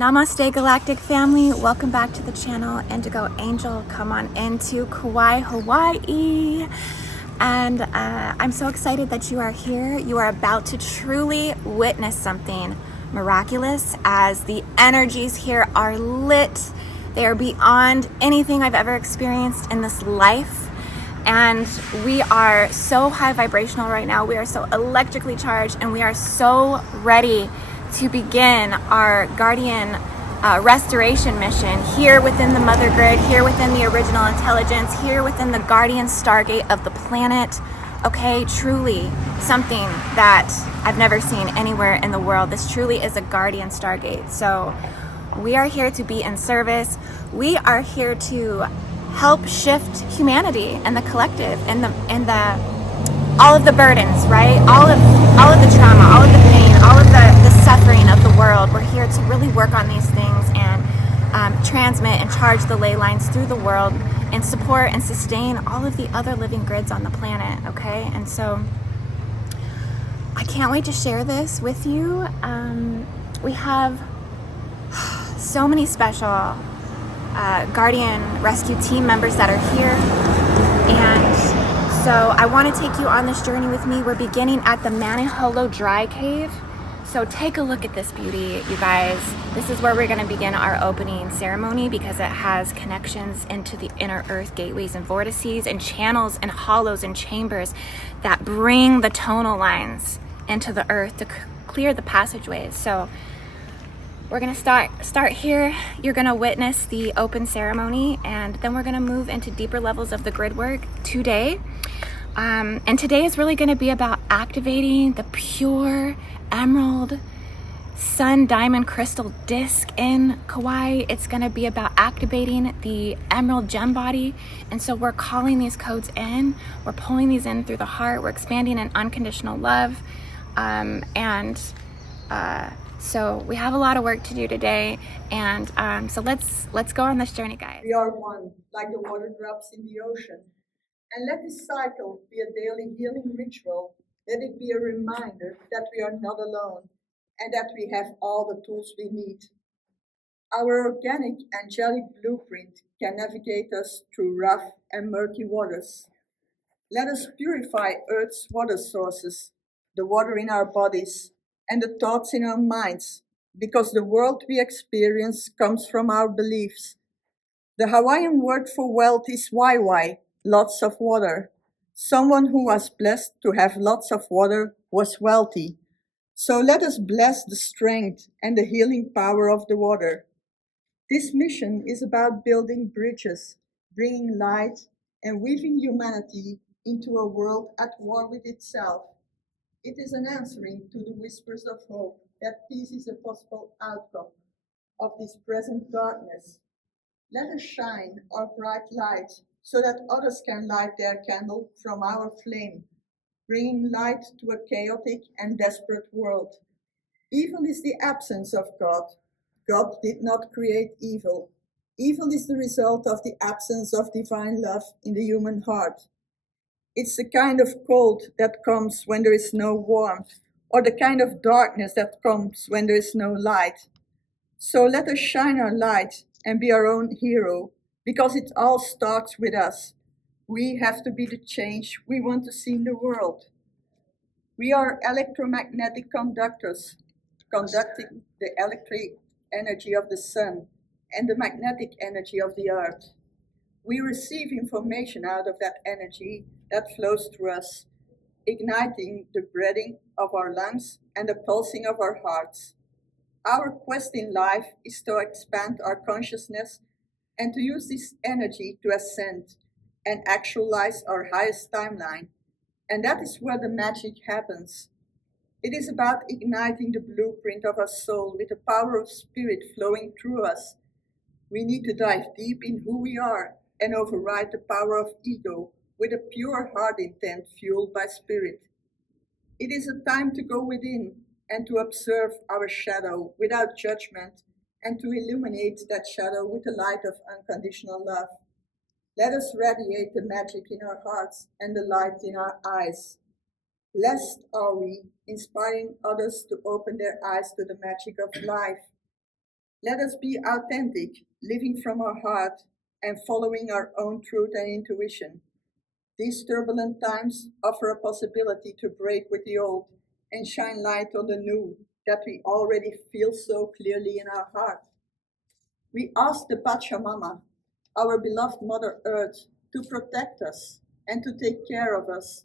Namaste Galactic family, welcome back to the channel IndigoAngel. Come on into Kauai, Hawaii. And I'm so excited that you are here. You are about to truly witness something miraculous as the energies here are lit. They are beyond anything I've ever experienced in this life. And we are so high vibrational right now. We are so electrically charged and we are so ready to begin our guardian restoration mission here within the mother grid, here within the original intelligence, here within the guardian stargate of the planet. Okay, truly something that I've never seen anywhere in the world. This truly is a guardian stargate. So we are here to be in service. We are here to help shift humanity and the collective and the all of the burdens, right? All of the trauma, all of the pain, all of the suffering of the world. We're here to really work on these things and transmit and charge the ley lines through the world and support and sustain all of the other living grids on the planet, okay? And so I can't wait to share this with you. We have so many special Guardian Rescue team members that are here, and so I want to take you on this journey with me. We're beginning at the Maniholo Dry Cave. So take a look at this beauty, you guys. This is where we're going to begin our opening ceremony because it has connections into the inner earth gateways and vortices and channels and hollows and chambers that bring the tonal lines into the earth to clear the passageways. So we're going to start here. You're going to witness the open ceremony, and then we're going to move into deeper levels of the grid work today. And today is really going to be about activating the pure emerald sun diamond crystal disc in Kauai. It's going to be about activating the emerald gem body. And so we're calling these codes in. We're pulling these in through the heart. We're expanding in unconditional love. So we have a lot of work to do today, and so let's go on this journey, guys. We are one, like the water drops in the ocean. And let this cycle be a daily healing ritual. Let it be a reminder that we are not alone and that we have all the tools we need. Our organic angelic blueprint can navigate us through rough and murky waters. Let us purify Earth's water sources, the water in our bodies, and the thoughts in our minds, because the world we experience comes from our beliefs. The Hawaiian word for wealth is waiwai, lots of water. Someone who was blessed to have lots of water was wealthy. So let us bless the strength and the healing power of the water. This mission is about building bridges, bringing light, and weaving humanity into a world at war with itself. It is an answering to the whispers of hope that peace is a possible outcome of this present darkness. Let us shine our bright light so that others can light their candle from our flame, bringing light to a chaotic and desperate world. Evil is the absence of God. God did not create evil. Evil is the result of the absence of divine love in the human heart. It's the kind of cold that comes when there is no warmth, or the kind of darkness that comes when there is no light. So let us shine our light and be our own hero, because it all starts with us. We have to be the change we want to see in the world. We are electromagnetic conductors, conducting the electric energy of the sun and the magnetic energy of the earth. We receive information out of that energy that flows through us, igniting the breathing of our lungs and the pulsing of our hearts. Our quest in life is to expand our consciousness and to use this energy to ascend and actualize our highest timeline. And that is where the magic happens. It is about igniting the blueprint of our soul with the power of spirit flowing through us. We need to dive deep in who we are and override the power of ego with a pure heart intent fueled by spirit. It is a time to go within and to observe our shadow without judgment and to illuminate that shadow with the light of unconditional love. Let us radiate the magic in our hearts and the light in our eyes. Blessed are we, inspiring others to open their eyes to the magic of life. Let us be authentic, living from our heart and following our own truth and intuition. These turbulent times offer a possibility to break with the old and shine light on the new that we already feel so clearly in our heart. We ask the Pachamama, our beloved Mother Earth, to protect us and to take care of us.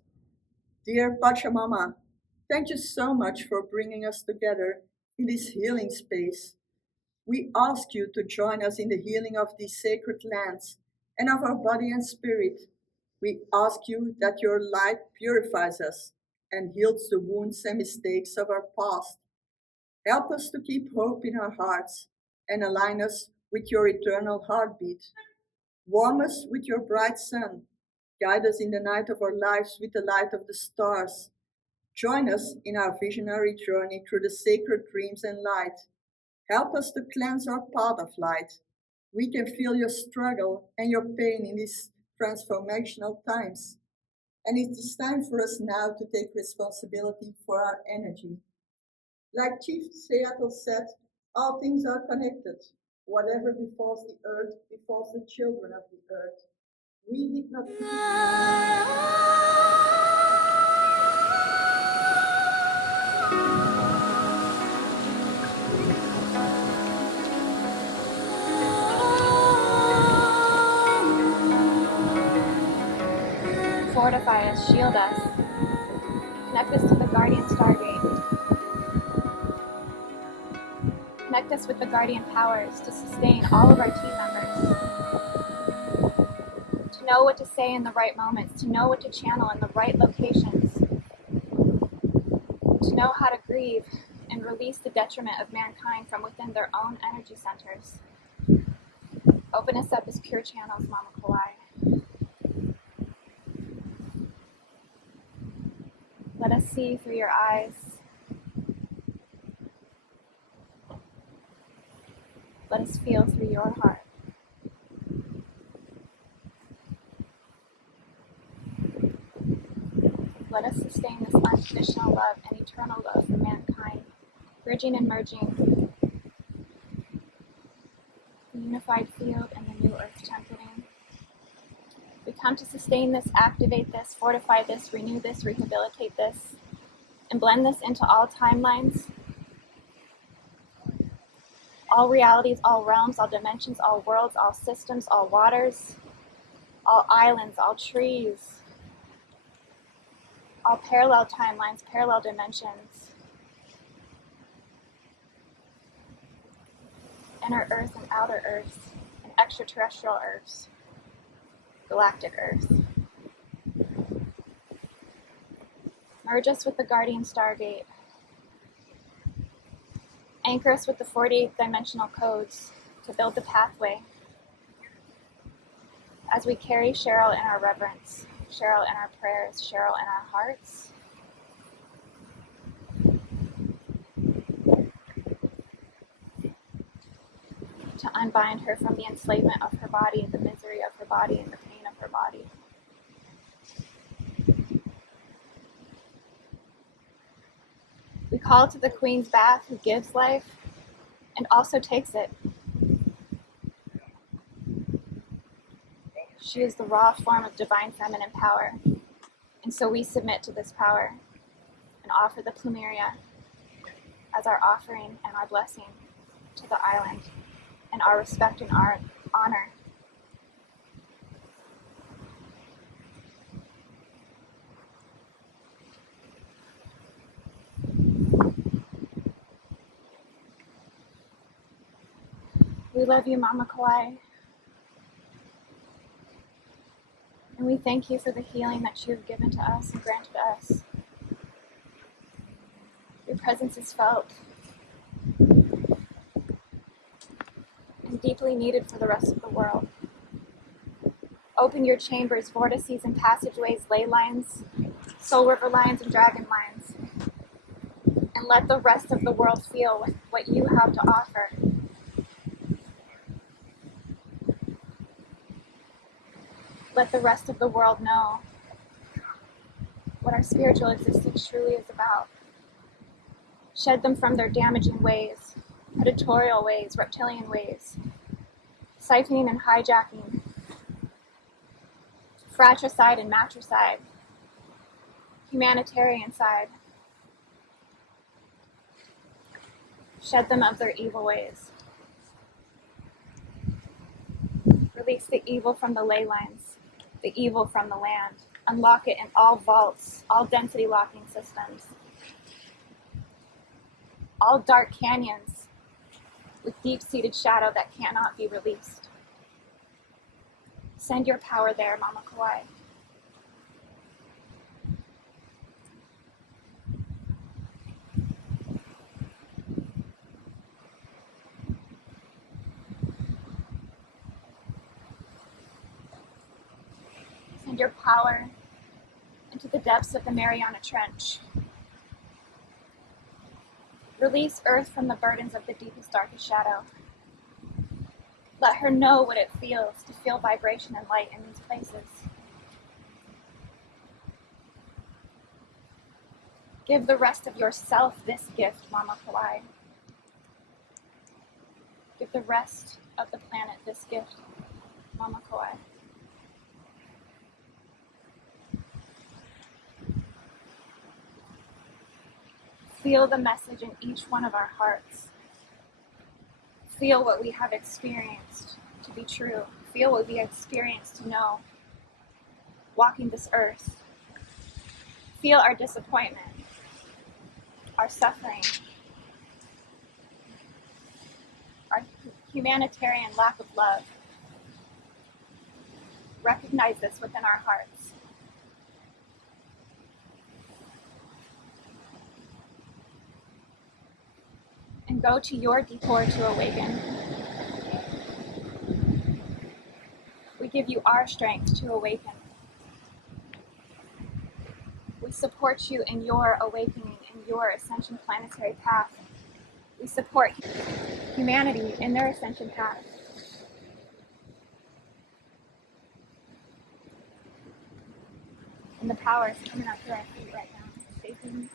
Dear Pachamama, thank you so much for bringing us together in this healing space. We ask you to join us in the healing of these sacred lands and of our body and spirit. We ask you that your light purifies us and heals the wounds and mistakes of our past. Help us to keep hope in our hearts and align us with your eternal heartbeat. Warm us with your bright sun. Guide us in the night of our lives with the light of the stars. Join us in our visionary journey through the sacred dreams and light. Help us to cleanse our path of light. We can feel your struggle and your pain in these transformational times. And it is time for us now to take responsibility for our energy. Like Chief Seattle said, all things are connected. Whatever befalls the earth befalls the children of the earth. We did not. Fortify us, shield us, connect us to the Guardian Stargate. Connect us with the Guardian Powers to sustain all of our team members. To know what to say in the right moments, to know what to channel in the right locations. To know how to grieve and release the detriment of mankind from within their own energy centers. Open us up as pure channels, Mama Kauai. Let us see through your eyes. Let us feel through your heart. Let us sustain this unconditional love and eternal love for mankind, bridging and merging the unified field and the new earth templating. We come to sustain this, activate this, fortify this, renew this, rehabilitate this, and blend this into all timelines, all realities, all realms, all dimensions, all worlds, all systems, all waters, all islands, all trees, all parallel timelines, parallel dimensions, inner earth and outer earth, and extraterrestrial earths, galactic earth. Merge us with the Guardian Stargate. Anchor us with the 48 dimensional codes to build the pathway as we carry Cheryl in our reverence, Cheryl in our prayers, Cheryl in our hearts. To unbind her from the enslavement of her body, the misery of her body, and the pain of her body. We call to the Queen's Bath who gives life and also takes it. She is the raw form of divine feminine power, and so we submit to this power and offer the plumeria as our offering and our blessing to the island, and our respect and our honor. We love you, Mama Kauai. And we thank you for the healing that you have given to us and granted us. Your presence is felt and deeply needed for the rest of the world. Open your chambers, vortices, and passageways, ley lines, soul river lines, and dragon lines. And let the rest of the world feel what you have to offer. Let the rest of the world know what our spiritual existence truly is about. Shed them from their damaging ways. predatorial ways, reptilian ways, siphoning and hijacking, fratricide and matricide, humanitarian side. Shed them of their evil ways. Release the evil from the ley lines, the evil from the land. Unlock it in all vaults, all density locking systems, all dark canyons with deep-seated shadow that cannot be released. Send your power there, Mama Kauai. Send your power into the depths of the Mariana Trench. Release Earth from the burdens of the deepest, darkest shadow. Let her know what it feels to feel vibration and light in these places. Give the rest of yourself this gift, Mama Kauai. Give the rest of the planet this gift, Mama Kauai. Feel the message in each one of our hearts. Feel what we have experienced to be true. Feel what we have experienced to know, walking this earth. Feel our disappointment, our suffering, our humanitarian lack of love. Recognize this within our hearts. And go to your deep core to awaken. We give you our strength to awaken. We support you in your awakening, in your ascension planetary path. We support humanity in their ascension path. And the power is coming up through our feet right now. It's shaking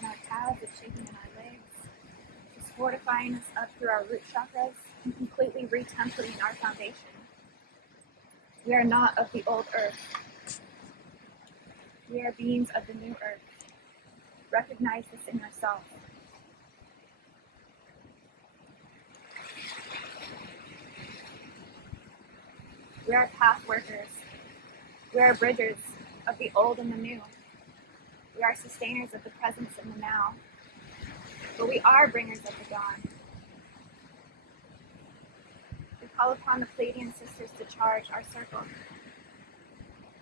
in our calves, it's shaking in our legs. It's fortifying us up through our root chakras and completely re-templating our foundation. We are not of the old earth. We are beings of the new earth. Recognize this in yourself. We are path workers. We are bridgers of the old and the new. We are sustainers of the presence and the now. But we are bringers of the dawn. We call upon the Pleiadian sisters to charge our circle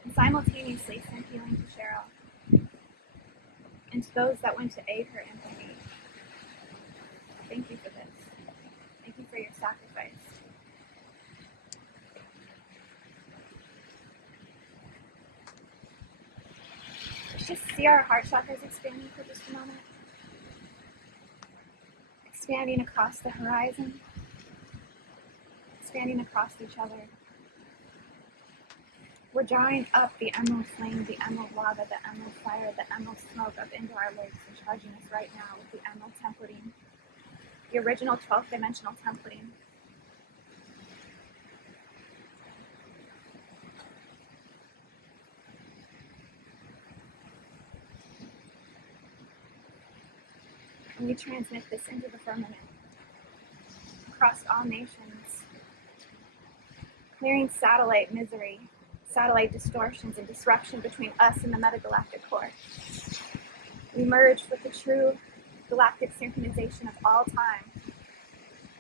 and simultaneously send healing to Cheryl and to those that went to aid her in her need. Thank you for this. Thank you for your sacrifice. Let's just see our heart chakras expanding for just a moment. Expanding across the horizon. Expanding across each other. We're drawing up the emerald flame, the emerald lava, the emerald fire, the emerald smoke up into our legs and charging us right now with the emerald templating, the original 12th dimensional templating. And we transmit this into the firmament, across all nations, clearing satellite misery, satellite distortions and disruption between us and the metagalactic core. We merge with the true galactic synchronization of all time,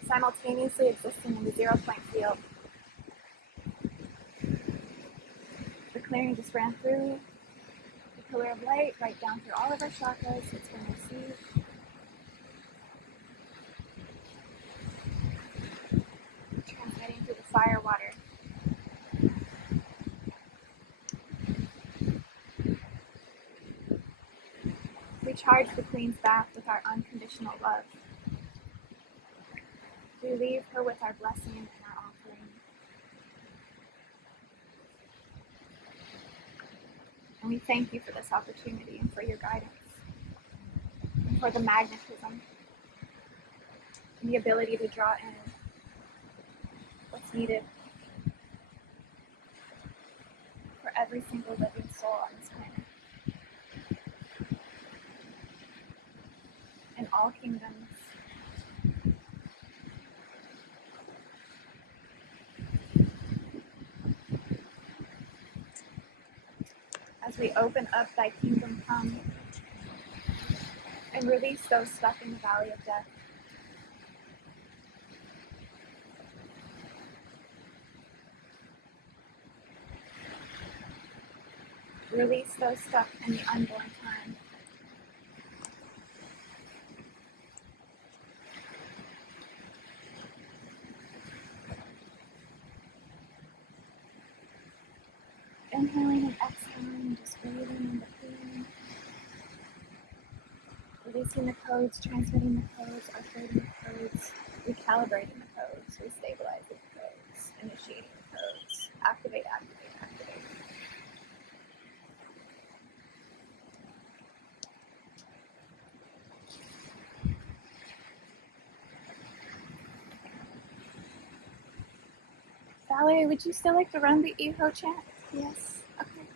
simultaneously existing in the 0 point field. The clearing just ran through the pillar of light, right down through all of our chakras. It's been received. Transmitting through the fire water. We charge the Queen's bath with our unconditional love. We leave her with our blessing and our offering. And we thank you for this opportunity and for your guidance and for the magnetism. and the ability to draw in what's needed for every single living soul on this planet. In all kingdoms. As we open up thy kingdom come and release those stuck in the valley of death. Release those stuck in the unborn time. Inhaling and exhaling, just breathing in the pain. Releasing the codes, transmitting the codes, upgrading the codes, recalibrating the codes, restabilizing the codes, initiating the codes. Activate, activate, activate. Valerie, would you still like to run the Eho chant? Yes. Okay.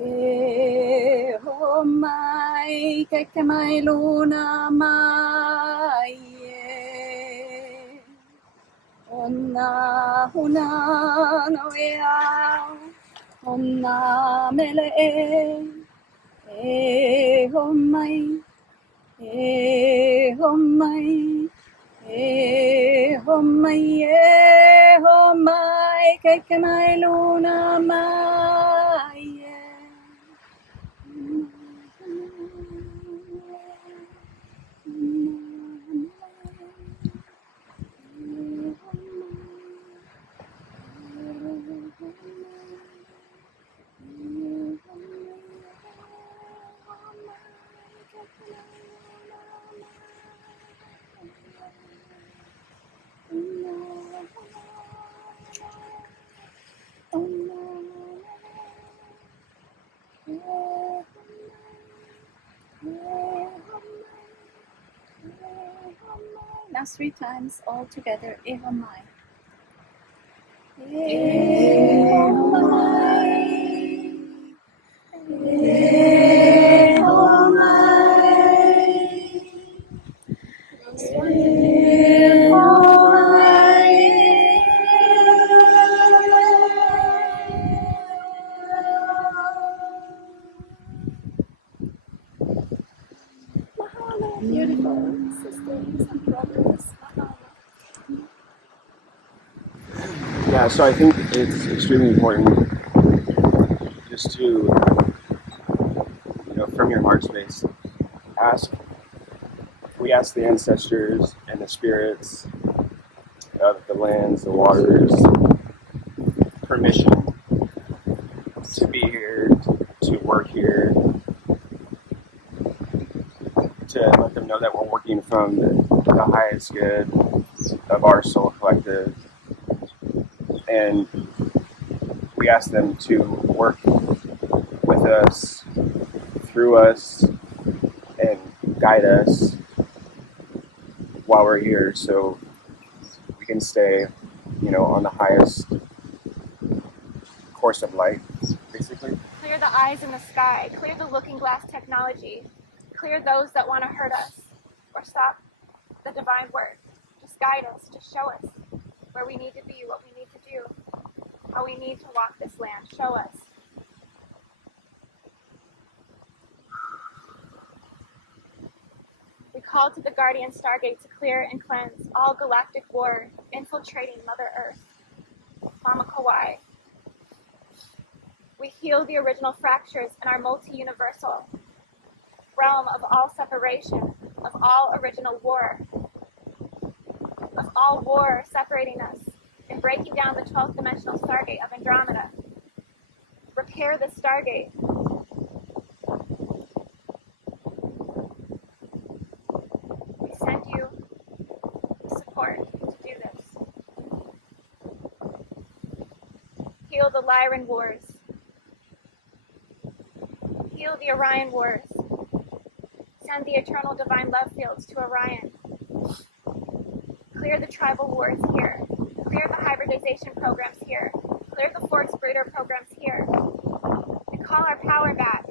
Eho mai ke mai luna mai ona huna no ea ona mele eho mai eho mai eho mai ke mai luna mai Now 3 times all together. Eho mai. Eho mai. Eho mai. Eho mai. Mahalo, beautiful sisters and brothers. Mahalo. Yeah, so I think it's extremely important just to, from your heart space, we ask the ancestors and the spirits of the lands, the waters, permission to be here, to work here, to let them know that we're working from the highest good of our soul collective. And we ask them to work with us, through us, and guide us while we're here so we can stay, on the highest course of life, basically. Clear the eyes in the sky. Clear the looking glass technology. Clear those that want to hurt us or stop the divine work. Just guide us. Just show us where we need to be, what we need to do, how we need to walk this land. Show us. We call to the Guardian Stargate to clear and cleanse all galactic war infiltrating Mother Earth, Mama Kauai. We heal the original fractures in our multi-universal realm of all separation, of all original war, of all war separating us and breaking down the 12th dimensional Stargate of Andromeda. Repair the Stargate. We send you support to do this. the Lyran wars. Heal the Orion wars. Send the eternal divine love fields to Orion. Clear the tribal wars here. Clear the hybridization programs here. Clear the forced breeder programs here. And call our power back.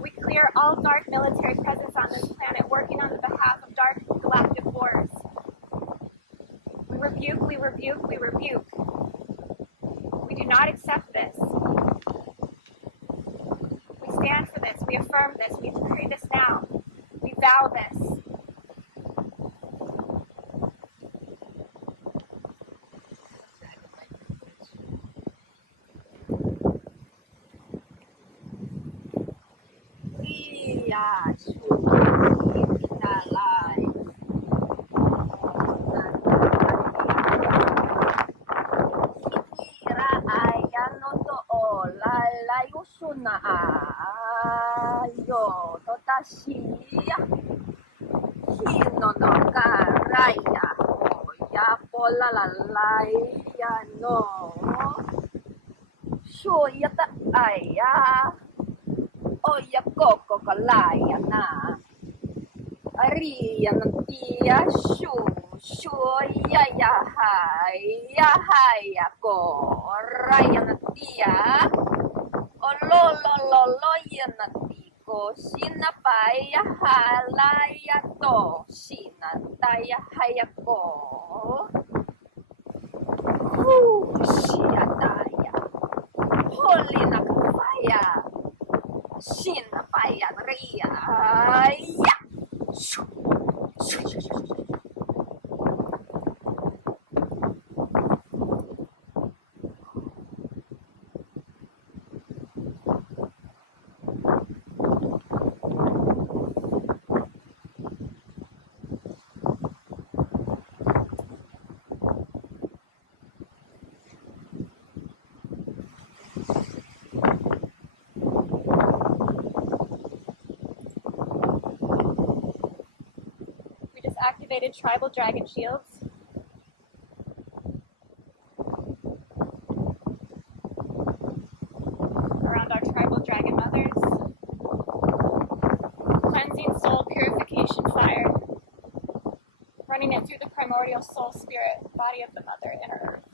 We clear all dark military presence on this planet, working on the behalf of dark galactic wars. We rebuke, we rebuke, we rebuke. We do not accept this. We stand for this, we affirm this, we decree this now. We vow this. Oya koko kalaya na. Aria na tia shu shu ya hai ko raya na tia. Ololololo ya na tiko sina pa ya halaya to sina taya haya ko. Siya taya. Holy na kaya. Sina paya ria ya. Activated tribal dragon shields. Around our tribal dragon mothers. Cleansing soul purification fire. Running it through the primordial soul spirit, body of the mother, inner earth.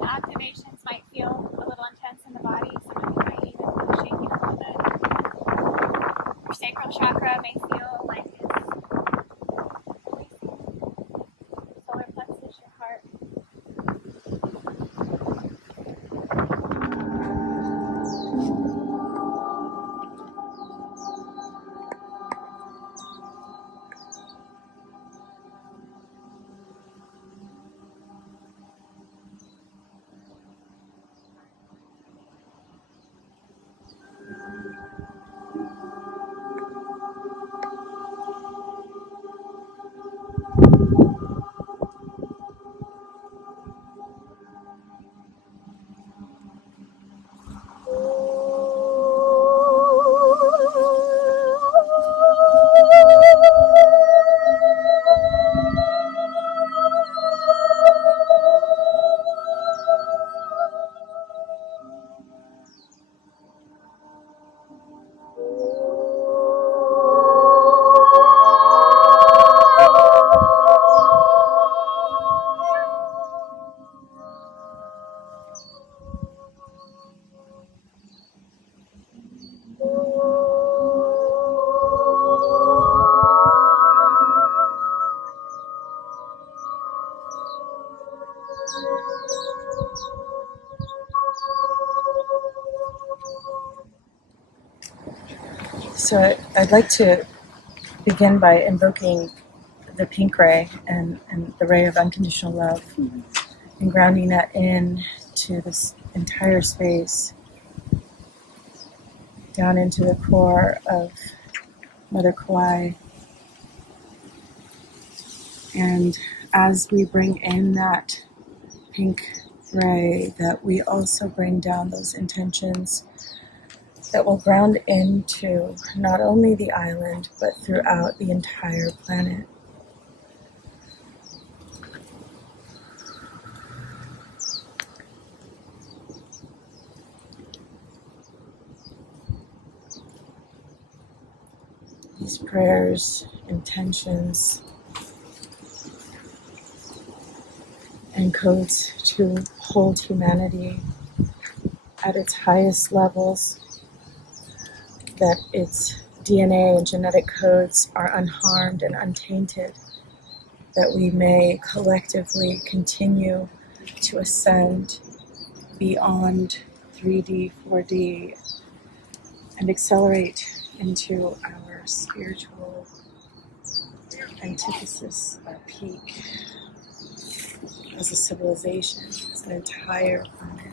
Activations might feel a little intense in the body. Some of you might even feel shaking a little bit. Your sacral chakra may feel like it's releasing. Solar plexus, your heart. So I'd like to begin by invoking the pink ray and the ray of unconditional love, and grounding that in to this entire space, down into the core of Mother Kauai. And as we bring in that pink ray, that we also bring down those intentions that will ground into not only the island, but throughout the entire planet. These prayers, intentions, and codes to hold humanity at its highest levels, that its DNA and genetic codes are unharmed and untainted, that we may collectively continue to ascend beyond 3D, 4D, and accelerate into our spiritual antithesis, our peak, as a civilization, as an entire planet.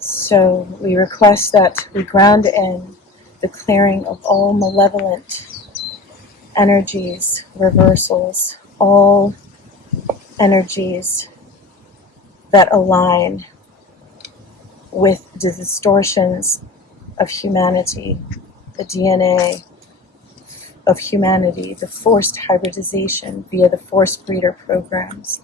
So we request that we ground in the clearing of all malevolent energies, reversals, all energies that align with the distortions of humanity, the DNA of humanity, the forced hybridization via the forced breeder programs,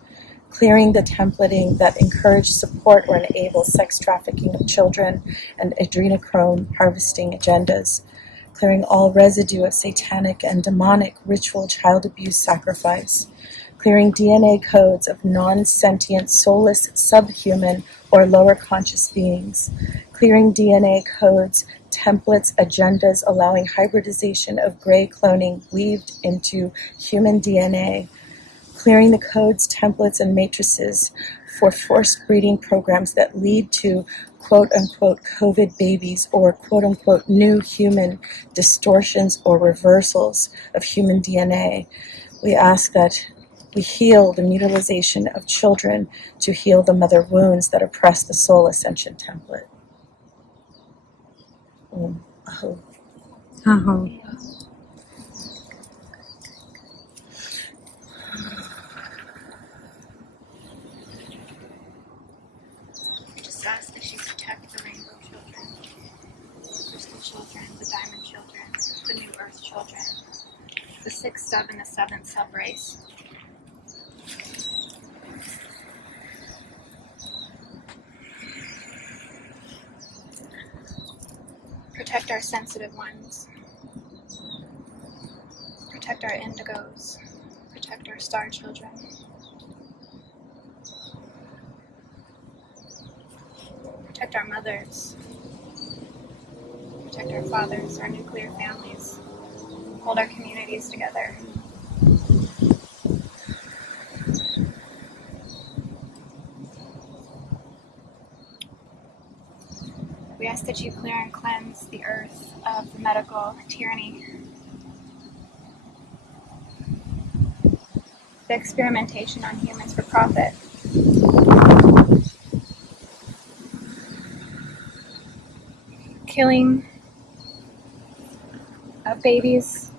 clearing the templating that encourage, support, or enable sex trafficking of children and adrenochrome harvesting agendas, clearing all residue of satanic and demonic ritual child abuse sacrifice, clearing DNA codes of non-sentient, soulless, subhuman, or lower conscious beings, clearing DNA codes, templates, agendas allowing hybridization of gray cloning weaved into human DNA, clearing the codes, templates, and matrices for forced breeding programs that lead to quote-unquote COVID babies or quote-unquote new human distortions or reversals of human DNA. We ask that we heal the mutilization of children to heal the mother wounds that oppress the soul ascension template. Aho. Aho. Just ask that you protect the rainbow children, the crystal children, the diamond children, the new earth children, the 6 sub and the 7th sub race. Protect our sensitive ones. Protect our indigos. Protect our star children. Protect our mothers. Protect our fathers, our nuclear families. Hold our communities together. We ask that you clear and cleanse the earth of the medical tyranny, the experimentation on humans for profit, killing of babies,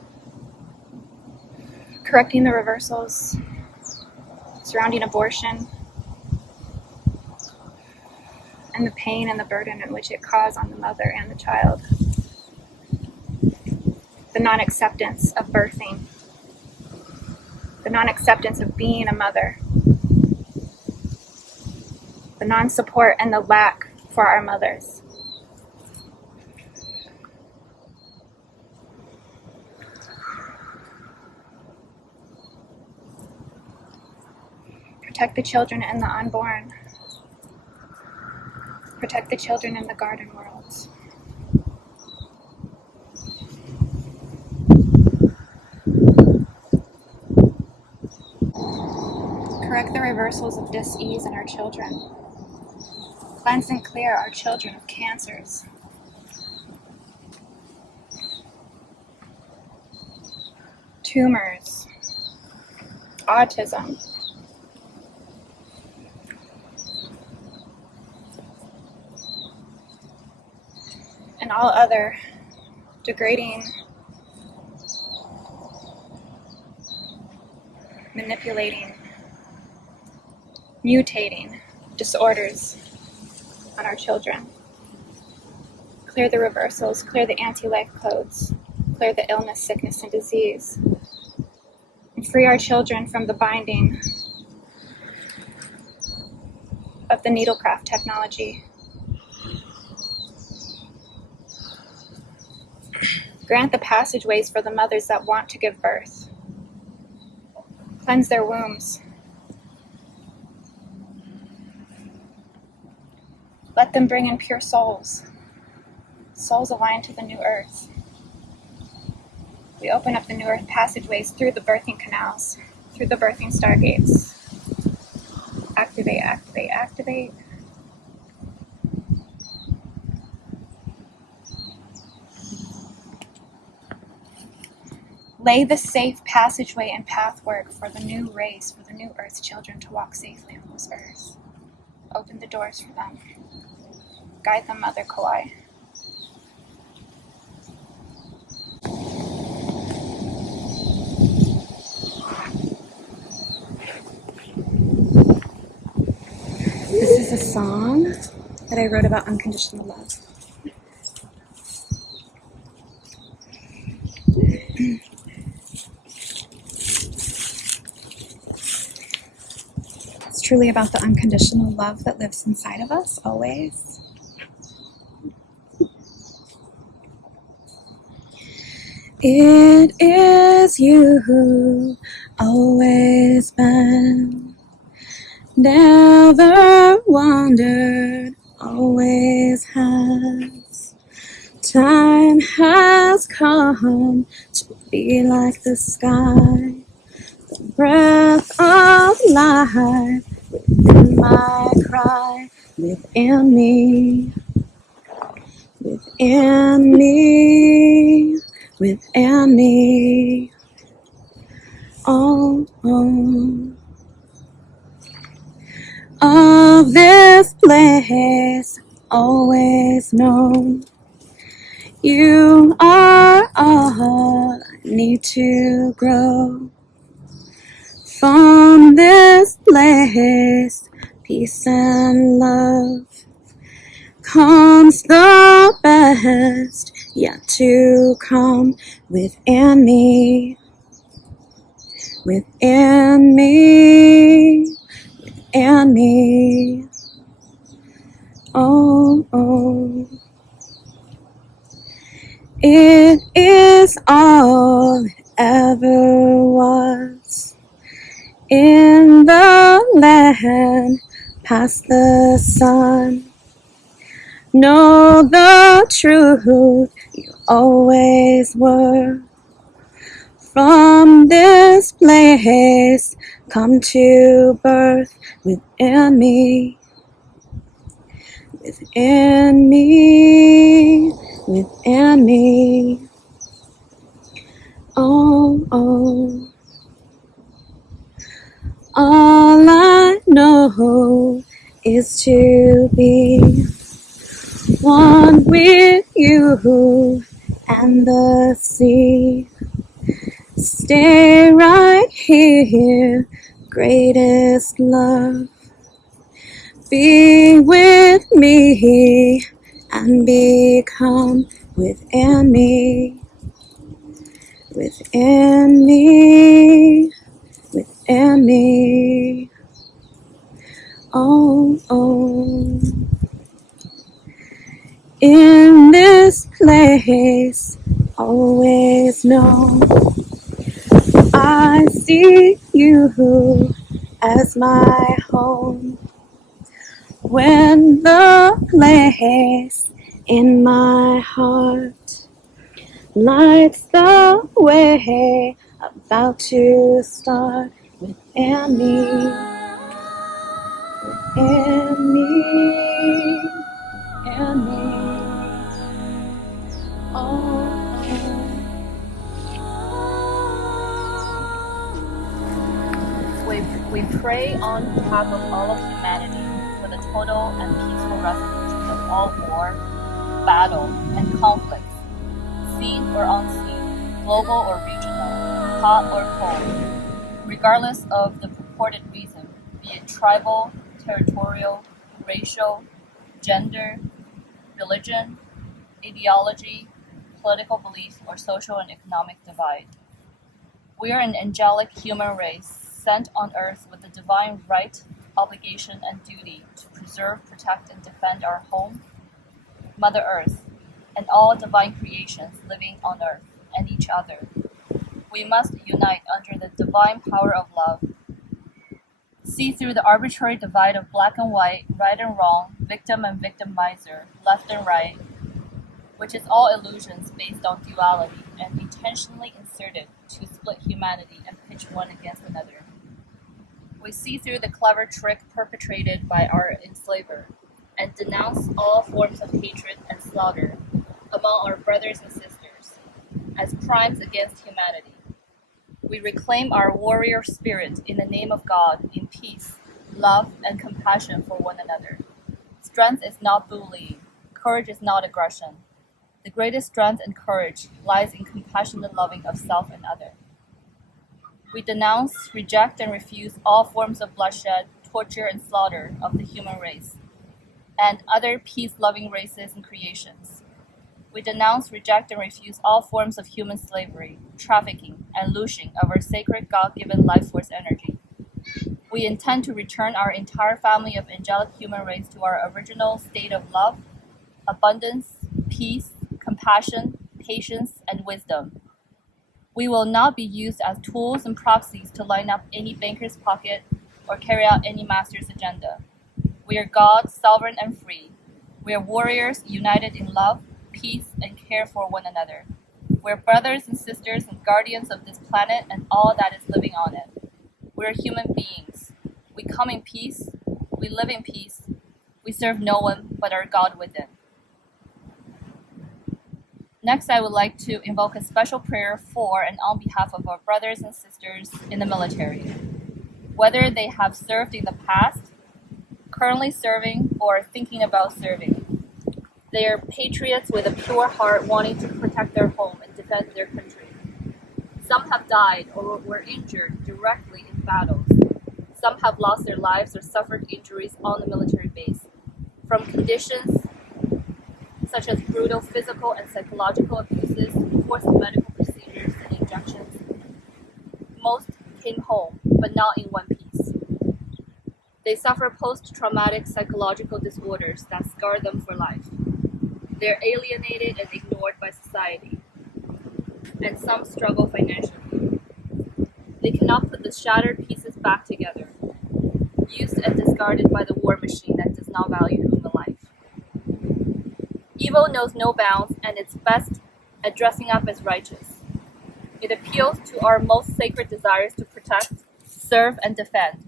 correcting the reversals surrounding abortion, and the pain and the burden in which it caused on the mother and the child. The non-acceptance of birthing. The non-acceptance of being a mother. The non-support and the lack for our mothers. Protect the children and the unborn. Protect the children in the garden worlds. Correct the reversals of dis-ease in our children. Cleanse and clear our children of cancers, tumors, autism, and all other degrading, manipulating, mutating disorders on our children. Clear the reversals, clear the anti-life codes, clear the illness, sickness, and disease, and free our children from the binding of the needlecraft technology. Grant the passageways for the mothers that want to give birth. Cleanse their wombs. Let them bring in pure souls, souls aligned to the new earth. We open up the new earth passageways through the birthing canals, through the birthing stargates. Activate, activate, activate. Lay the safe passageway and pathwork for the new race, for the new earth children to walk safely on this earth. Open the doors for them. Guide them, Mother Kauai. This is a song that I wrote about unconditional love. It's truly about the unconditional love that lives inside of us, always. It is you who always been, never wandered, always has. Time has come to be like the sky, the breath of life within my cry, within me, within me, within me. Oh, oh. Of this place, always know you are all I need to grow. From this place, peace and love, comes the best yet to come within me, within me, within me. Oh, oh. It is all it ever was in the land past the sun. Know the truth, you always were. From this place, come to birth within me, within me, within me. Oh, oh. All I know is to be one with you and the sea. Stay right here, greatest love. Be with me and become within me, within me, within me. Oh, oh. In this place, always know I see you as my home. When the place in my heart lights the way, about to start within me, within me. and me. We pray on behalf of all of humanity for the total and peaceful resolution of all war, battle, and conflicts, seen or unseen, global or regional, hot or cold, regardless of the purported reason, be it tribal, territorial, racial, gender, religion, ideology, political belief, or social and economic divide. We are an angelic human race sent on earth with the divine right, obligation, and duty to preserve, protect, and defend our home, Mother Earth, and all divine creations living on earth and each other. We must unite under the divine power of love, see through the arbitrary divide of black and white, right and wrong, victim and victimizer, left and right, which is all illusions based on duality and intentionally inserted to split humanity and pitch one against another. We see through the clever trick perpetrated by our enslaver and denounce all forms of hatred and slaughter among our brothers and sisters as crimes against humanity. We reclaim our warrior spirit in the name of God in peace, love, and compassion for one another. Strength is not bullying. Courage is not aggression. The greatest strength and courage lies in compassionate loving of self and other. We denounce, reject, and refuse all forms of bloodshed, torture, and slaughter of the human race and other peace-loving races and creations. We denounce, reject, and refuse all forms of human slavery, trafficking, and looting of our sacred God-given life force energy. We intend to return our entire family of angelic human race to our original state of love, abundance, peace, compassion, patience, and wisdom. We will not be used as tools and proxies to line up any banker's pocket or carry out any master's agenda. We are God, sovereign and free. We are warriors united in love, peace, and care for one another. We are brothers and sisters and guardians of this planet and all that is living on it. We are human beings. We come in peace. We live in peace. We serve no one but our God within. Next, I would like to invoke a special prayer for and on behalf of our brothers and sisters in the military. Whether they have served in the past, currently serving, or thinking about serving. They are patriots with a pure heart wanting to protect their home and defend their country. Some have died or were injured directly in battles. Some have lost their lives or suffered injuries on the military base from conditions such as brutal physical and psychological abuses, forced medical procedures, and injections. Most came home, but not in one piece. They suffer post-traumatic psychological disorders that scar them for life. They're alienated and ignored by society, and some struggle financially. They cannot put the shattered pieces back together, used and discarded by the war machine that does not value human life. Evil knows no bounds, and it's best at dressing up as righteous. It appeals to our most sacred desires to protect, serve, and defend.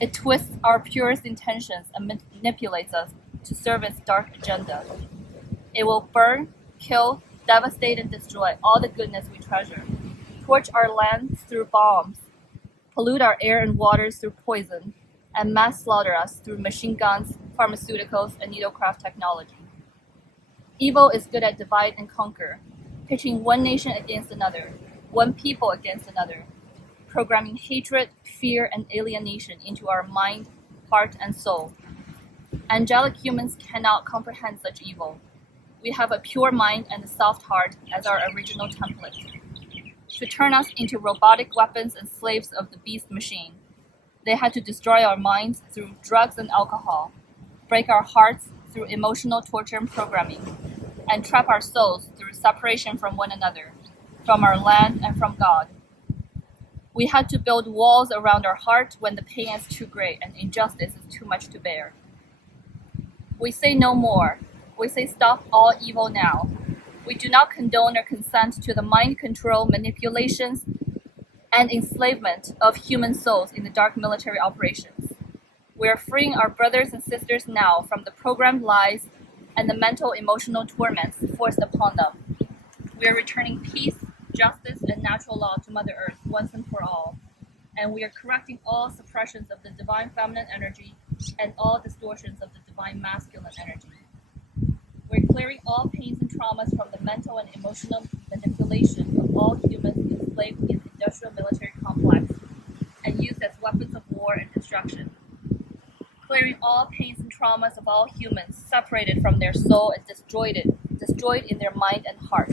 It twists our purest intentions and manipulates us to serve its dark agenda. It will burn, kill, devastate, and destroy all the goodness we treasure, torch our land through bombs, pollute our air and waters through poison, and mass slaughter us through machine guns, pharmaceuticals, and needlecraft technology. Evil is good at divide and conquer, pitching one nation against another, one people against another, programming hatred, fear, and alienation into our mind, heart, and soul. Angelic humans cannot comprehend such evil. We have a pure mind and a soft heart as our original template. To turn us into robotic weapons and slaves of the beast machine, they had to destroy our minds through drugs and alcohol, break our hearts through emotional torture and programming, and trap our souls through separation from one another, from our land, and from God. We had to build walls around our heart when the pain is too great and injustice is too much to bear. We say no more. We say stop all evil now. We do not condone or consent to the mind control, manipulations, and enslavement of human souls in the dark military operations. We are freeing our brothers and sisters now from the programmed lies and the mental emotional torments forced upon them. We are returning peace, justice, and natural law to Mother Earth once and for all. And we are correcting all suppressions of the divine feminine energy and all distortions of the divine masculine energy. We're clearing all pains and traumas from the mental and emotional manipulation of all humans enslaved in the industrial military complex and used as weapons of war and destruction. Clearing all pains and traumas of all humans separated from their soul and destroyed in their mind and heart.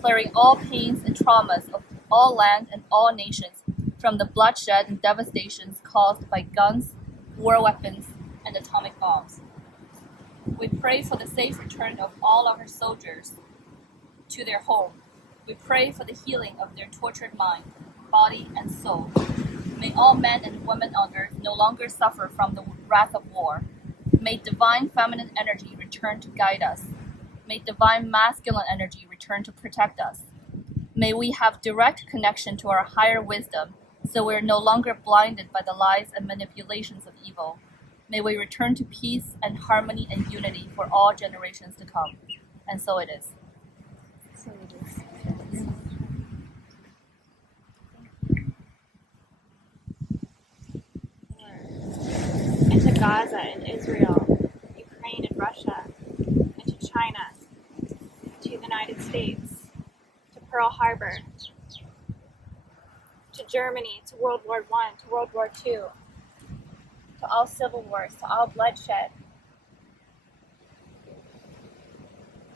Clearing all pains and traumas of all land and all nations from the bloodshed and devastations caused by guns, war weapons, and atomic bombs. We pray for the safe return of all of our soldiers to their home. We pray for the healing of their tortured mind, body, and soul. May all men and women on earth no longer suffer from the wrath of war. May divine feminine energy return to guide us. May divine masculine energy return to protect us. May we have direct connection to our higher wisdom, so we are no longer blinded by the lies and manipulations of evil. May we return to peace and harmony and unity for all generations to come. And so it is. So it is. Into Gaza and Israel, Ukraine and Russia, into China, to the United States, to Pearl Harbor, to Germany, to World War I, to World War II, to all civil wars, to all bloodshed.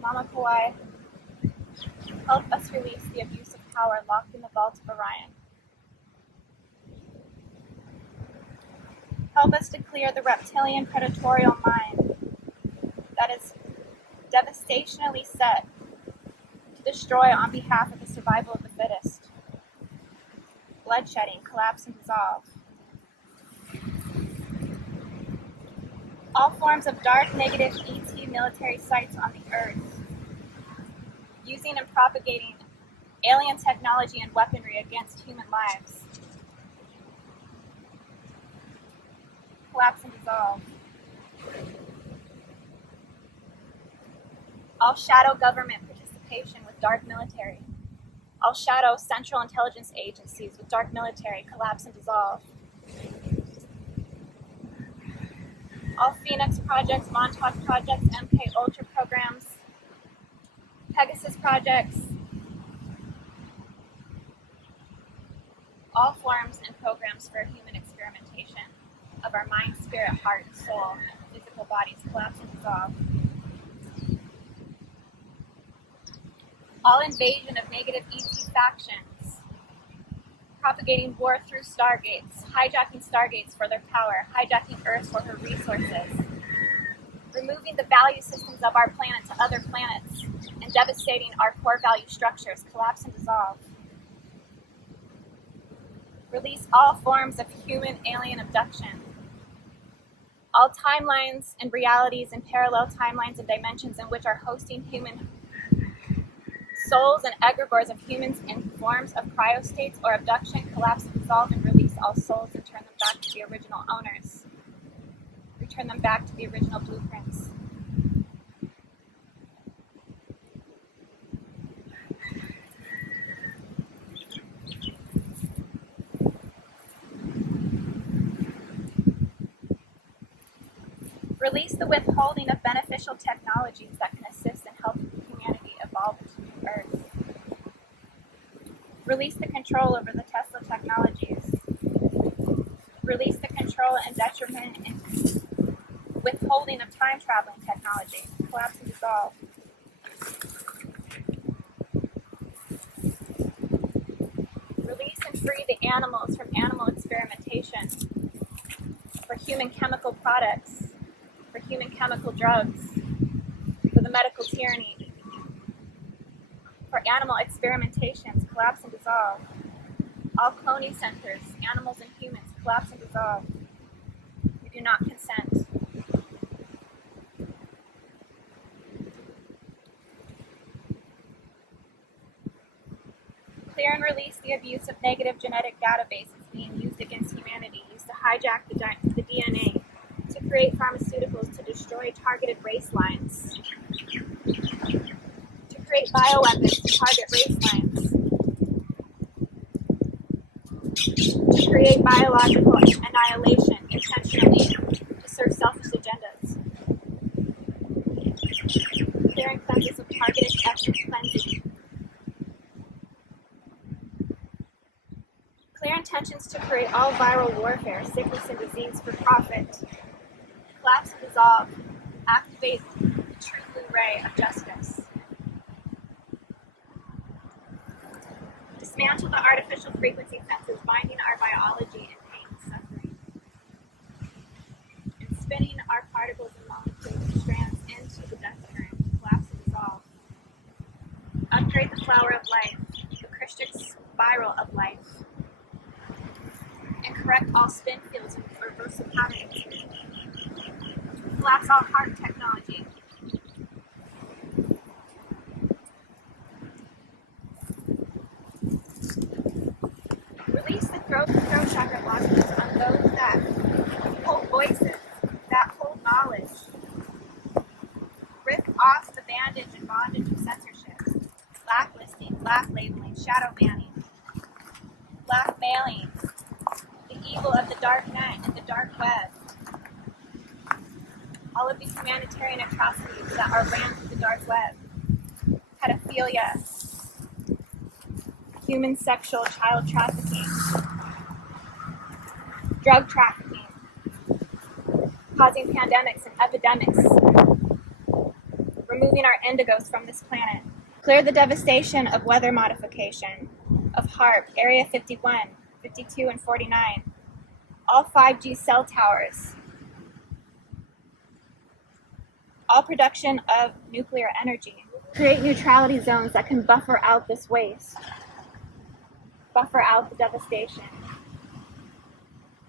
Mama Kauai, help us release the abuse of power locked in the vault of Orion. Help us to clear the reptilian predatorial mind that is devastationally set to destroy on behalf of the survival of the fittest. Bloodshedding, collapse, and dissolve. All forms of dark, negative ET military sites on the earth, using and propagating alien technology and weaponry against human lives. Collapse and dissolve. All shadow government participation with dark military. All shadow central intelligence agencies with dark military collapse and dissolve. All Phoenix projects, Montauk projects, MK Ultra programs, Pegasus projects, all forms and programs for human experimentation of our mind, spirit, heart, soul, and physical bodies collapse and dissolve. All invasion of negative ET factions, propagating war through stargates, hijacking stargates for their power, hijacking Earth for her resources, removing the value systems of our planet to other planets, and devastating our core value structures, collapse and dissolve. Release all forms of human alien abduction. All timelines and realities and parallel timelines and dimensions in which are hosting human souls and egregores of humans in forms of cryostates or abduction, collapse and dissolve, and release all souls and turn them back to the original owners. Return them back to the original blueprints. Release the withholding of beneficial technologies that can assist and help humanity evolve to Earth. Release the control over the Tesla technologies. Release the control and detriment and withholding of time-traveling technology. Collapse and dissolve. Release and free the animals from animal experimentation for human chemical products, for human chemical drugs, for the medical tyranny, for animal experimentations, collapse and dissolve. All cloning centers, animals and humans, collapse and dissolve. We do not consent. Clear and release the abuse of negative genetic databases being used against humanity, used to hijack the DNA, create pharmaceuticals to destroy targeted race lines, to create bioweapons to target race lines, to create biological annihilation intentionally to serve selfish agendas. Clearing cleanses of targeted ethnic cleansing. Clear intentions to create all viral warfare, sickness, and disease for profit. Collapse and dissolve. Activate the true blue ray of justice. Dismantle the artificial frequency fences binding our biology in pain and suffering. And spinning our particles and molecules and strands into the death current. Collapse and dissolve. Upgrade the flower of life, the Christic spiral of life. And correct all spin fields and reversal patterns. Collapse all heart technology. Release the throat chakra blockages on those that hold voices, that hold knowledge. Rip off the bandage and bondage of censorship, blacklisting, black labeling, shadow banning, blackmailing, the evil of the dark net and the dark web. All of these humanitarian atrocities that are ran through the dark web. Pedophilia, human sexual child trafficking, drug trafficking, causing pandemics and epidemics, removing our indigos from this planet. Clear the devastation of weather modification, of HARP, Area 51, 52, and 49, all 5G cell towers, all production of nuclear energy. Create neutrality zones that can buffer out this waste, buffer out the devastation,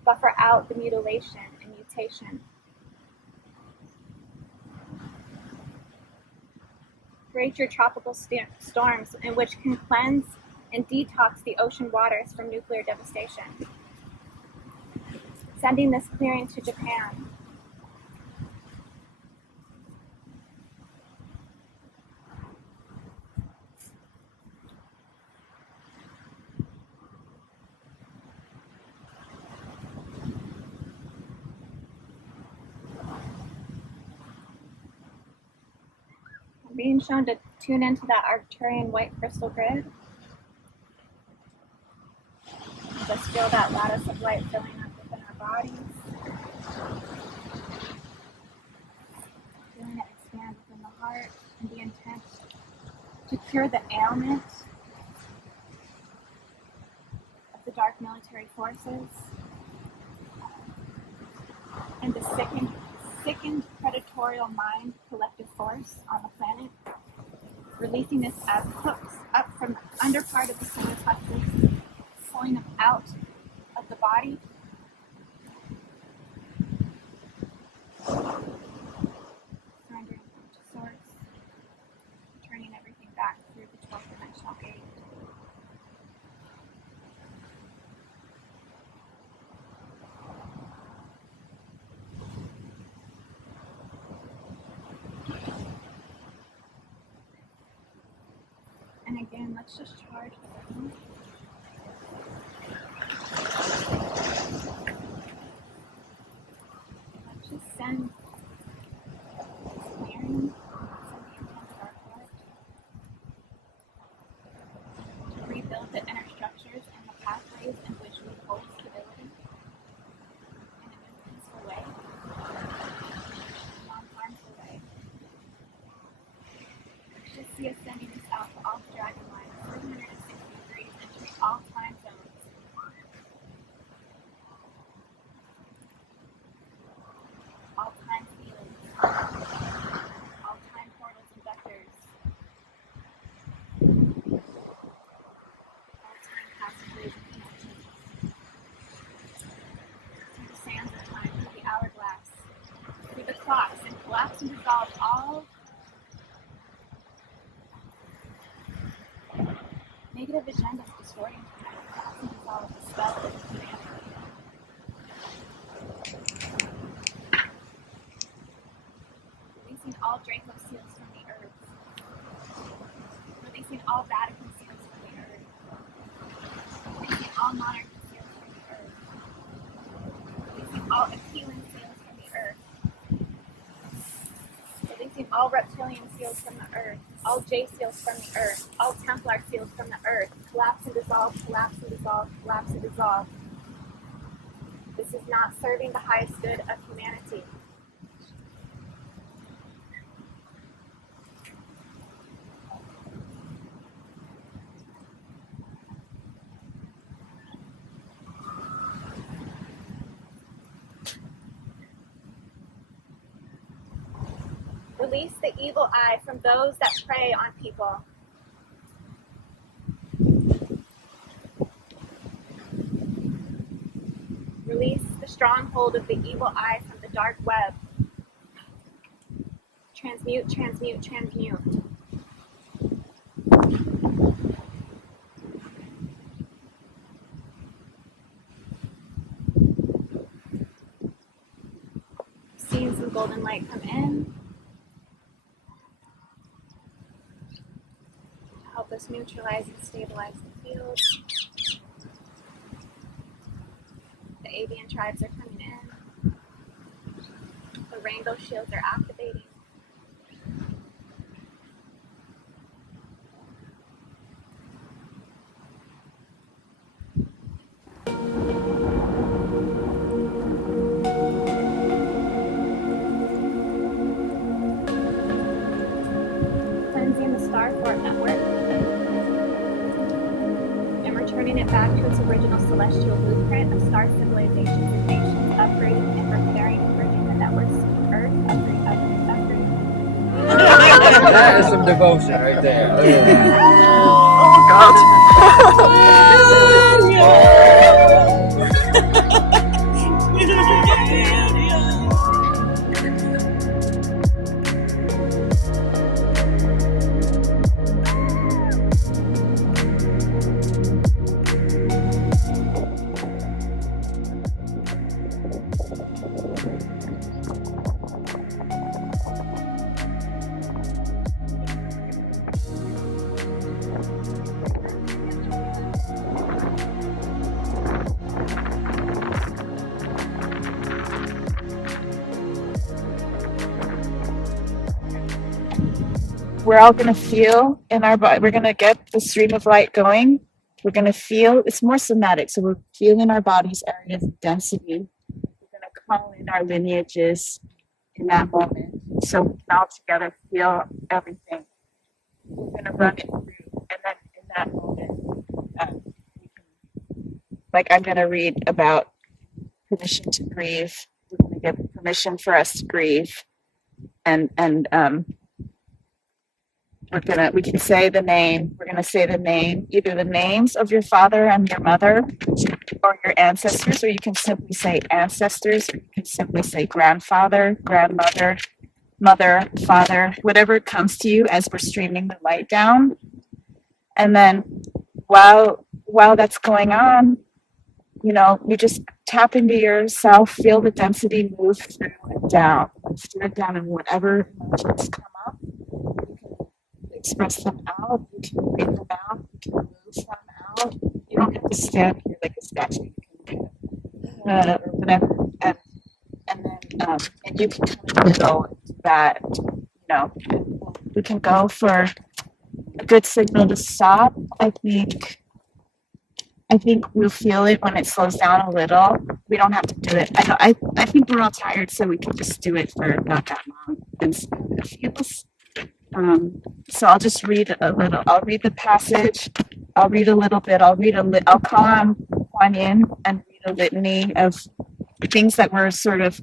buffer out the mutilation and mutation. Create your tropical storms in which can cleanse and detox the ocean waters from nuclear devastation. Sending this clearing to Japan. Being shown to tune into that Arcturian white crystal grid. Just feel that lattice of light filling up within our bodies. Feeling it expand within the heart and the intent to cure the ailment of the dark military forces and the sickened predatorial mind collective force on the planet, releasing this as hooks up from the under part of the solar plexus, pulling them out of the body. Surrendering to source, turning everything back through the 12th dimensional gate. And again, let's just charge the room. Let's just send this clearing, send the intent of our heart to rebuild the inner structures and the pathways in which we hold stability in a peaceful way, non-harmful way. Let's just see us sending this out to all the dragon lines, 360 degrees, entering all time zones. All time fields, all time portals and vectors, all time passageways and connections. Through the sands of time, through the hourglass, through the clocks, and collapse and dissolve all negative agendas distorting time, collapse and dissolve the spell of humanity. all Draco seals from the earth. Releasing all Vatican seals from the earth. Releasing all monarchy seals from the earth. Releasing all Aquilin seals from the earth. Releasing all reptilian seals from the earth. All J seals from the earth. All Templar seals from the earth. Collapse and dissolve, collapse and dissolve, collapse and dissolve. This is not serving the highest good of humanity. Release the evil eye from those that prey on people. Release the stronghold of the evil eye from the dark web. Transmute, transmute, transmute. Seeing some golden light come in. Help us neutralize and stabilize the field. The avian tribes are coming in. The rainbow shields are activating. Cleansing the Star Fort network. And returning it back to its original celestial blueprint of star civilizations and nations, upgrading and repairing and bridging the networks to Earth, upgrade, upgrade, upgrade. That is some devotion right there. We're all going to feel in our body. We're going to get the stream of light going. We're going to feel, it's more somatic. So we're feeling our body's areas of density. We're going to call in our lineages in that moment. So we can all together feel everything. We're going to run it through. And then in that moment, I'm going to read about permission to grieve. We're going to give permission for us to grieve. And we can say the name. We're gonna say the name, either the names of your father and your mother, or your ancestors, or you can simply say ancestors, or you can simply say grandfather, grandmother, mother, father, whatever comes to you as we're streaming the light down. And then while that's going on, you just tap into yourself, feel the density move through and down, and whatever emotions come up. Express them out, you can breathe them out, you can move them out. You don't have to stand here like a statue. You can whatever. And you can kind of go into that, we can go for a good signal to stop. I think we'll feel it when it slows down a little. We don't have to do it. I think we're all tired, so we can just do it for not that long and see how it feels. So I'll just read a little. I'll read the passage. I'll read a little bit. I'll I'll call on Kuan Yin and read a litany of things that were sort of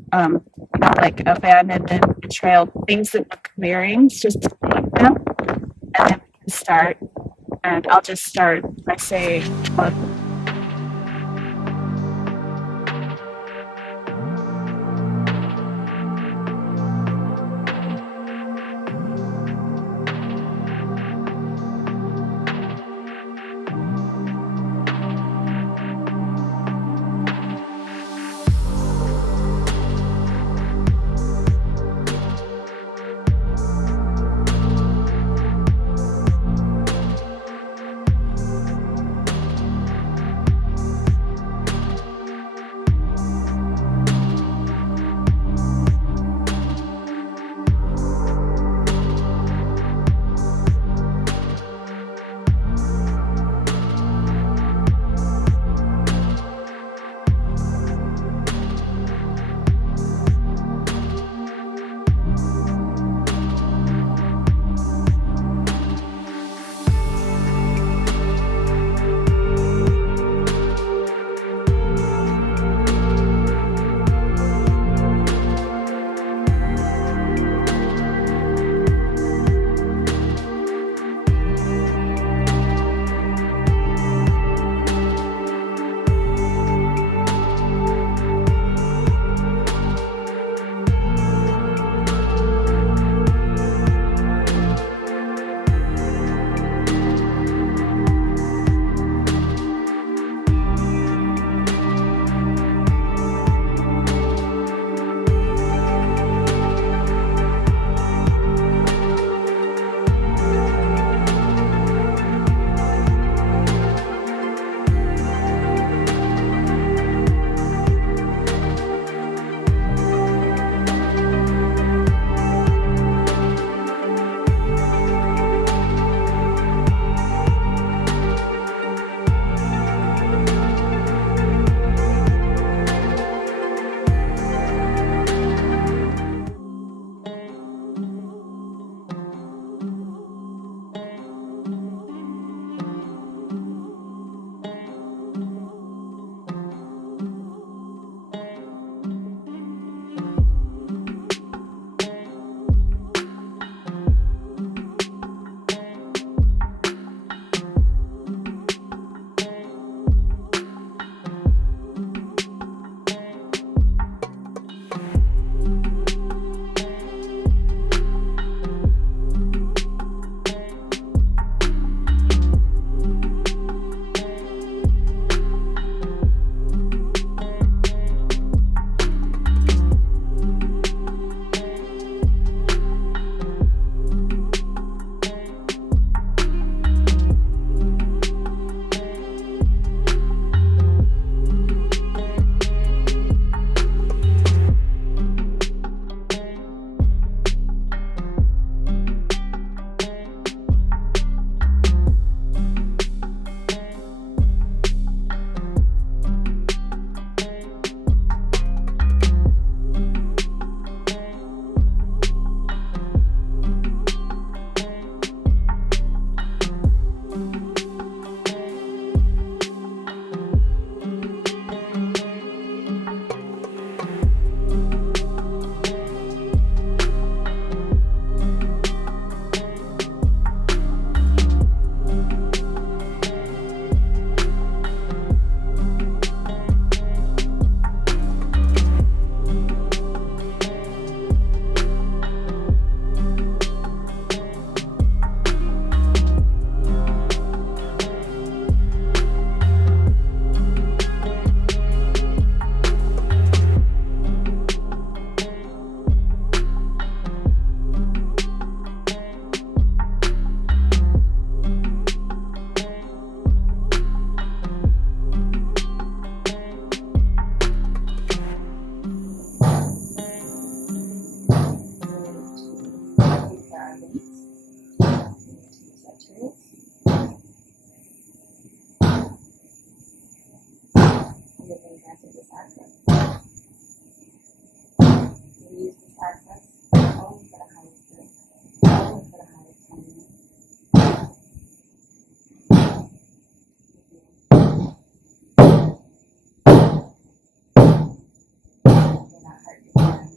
like abandonment, betrayal, things that were clearings, just to name them, and then we can start. And I'll just start by saying. we granted this access. We use this access only for the highest good, only for the highest harmony. May not hurt your mind.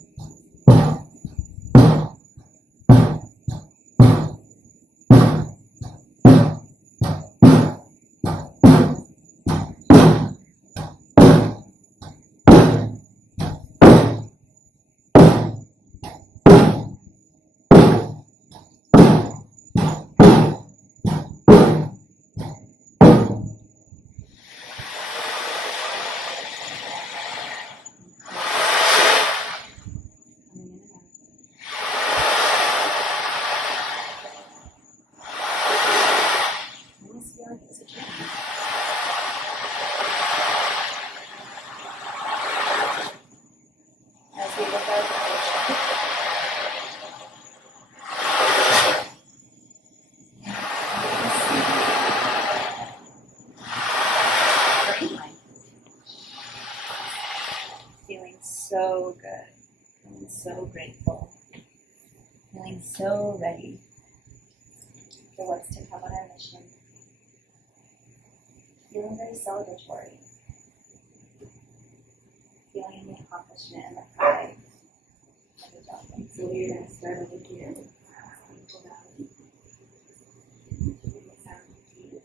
As we look out the ocean, feeling so good, feeling so grateful, feeling so ready for what's to come on our mission, feeling very celebratory, feeling the accomplishment and the pride of the job. So we're going to start over here. Valerie. The sound of keys.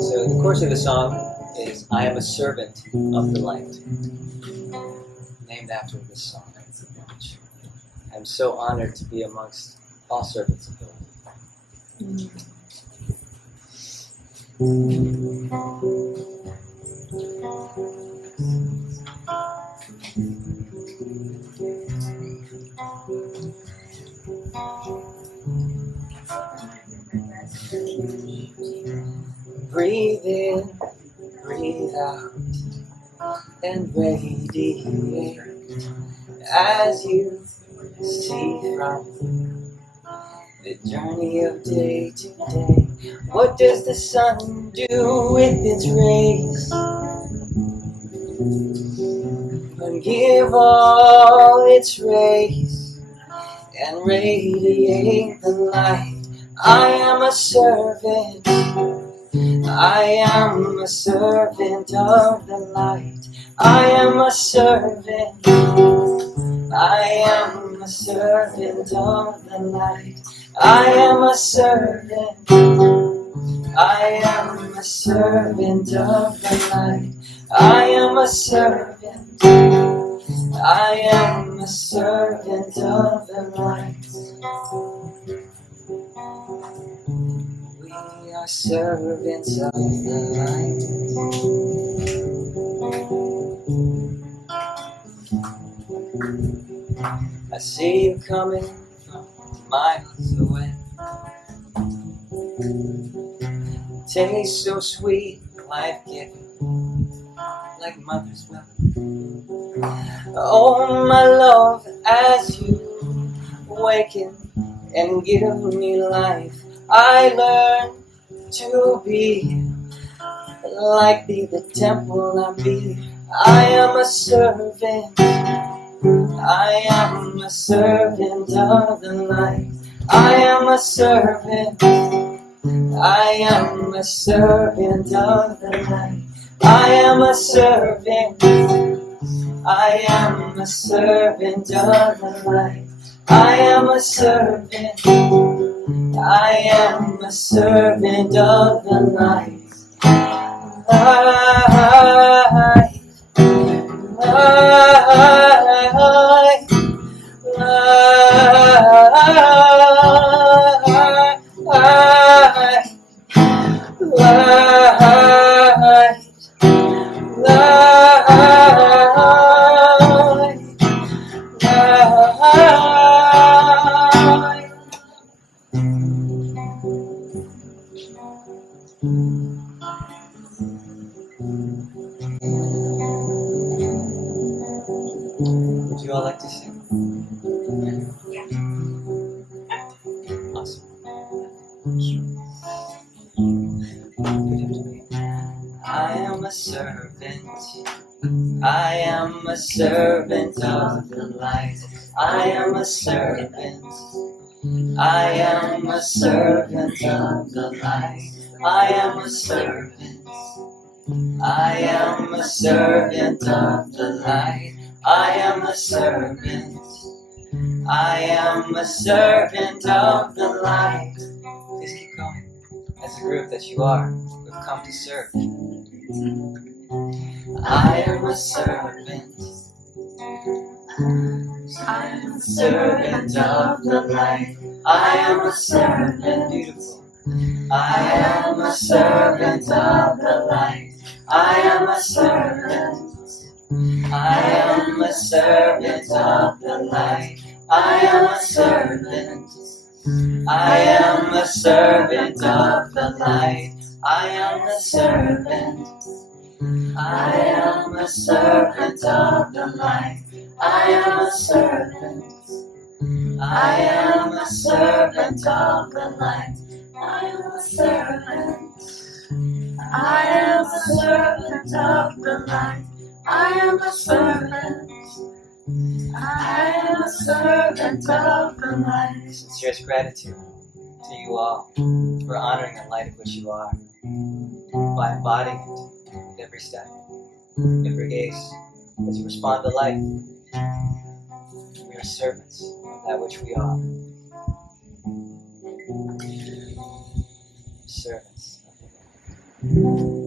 So the chorus of the song is I am a servant of the light, named after this song. I'm so honored to be amongst all servants of the light. Breathe in, breathe out. and radiate as you see from the journey of day to day. What does the sun do with its rays? And give all its rays and radiate the light. I am a servant. I am a servant of the light. I am a servant. I am a servant of the light. I am a servant. I am a servant of the light. I am a servant. I am a servant of the light. We are servants of the light. I see you coming from miles away. Tastes so sweet, life-giving, like mother's milk. Oh, my love, as you awaken and give me life, I learn to be like thee, the temple I be. I am a servant. I am a servant of the light. I am a servant. I am a servant of the light. I am a servant. I am a servant of the light. I am a servant. I am a servant of the light. Would you all like to sing? Awesome. I am a servant. I am a servant of the light. I am a servant. I am a servant of the light. I am a servant. I am a servant of the light. I am a servant. I am a servant of the light. Just keep going. As a group that you are, we've come to serve. I am a servant. I am a servant of the light. I am a servant. Beautiful. I am a servant of the light. I am a servant. I am a servant of the light. I am a servant. I am a servant of the light. I am a servant. I am a servant of the light. I am a servant. I am a servant of the light. I am a servant. I am a servant of the light. I am a servant. I am a servant of the light. Sincerest gratitude to you all for honoring the light of which you are, by embodying it with every step, every gaze, as you respond to life. We are servants of that which we are. Servants.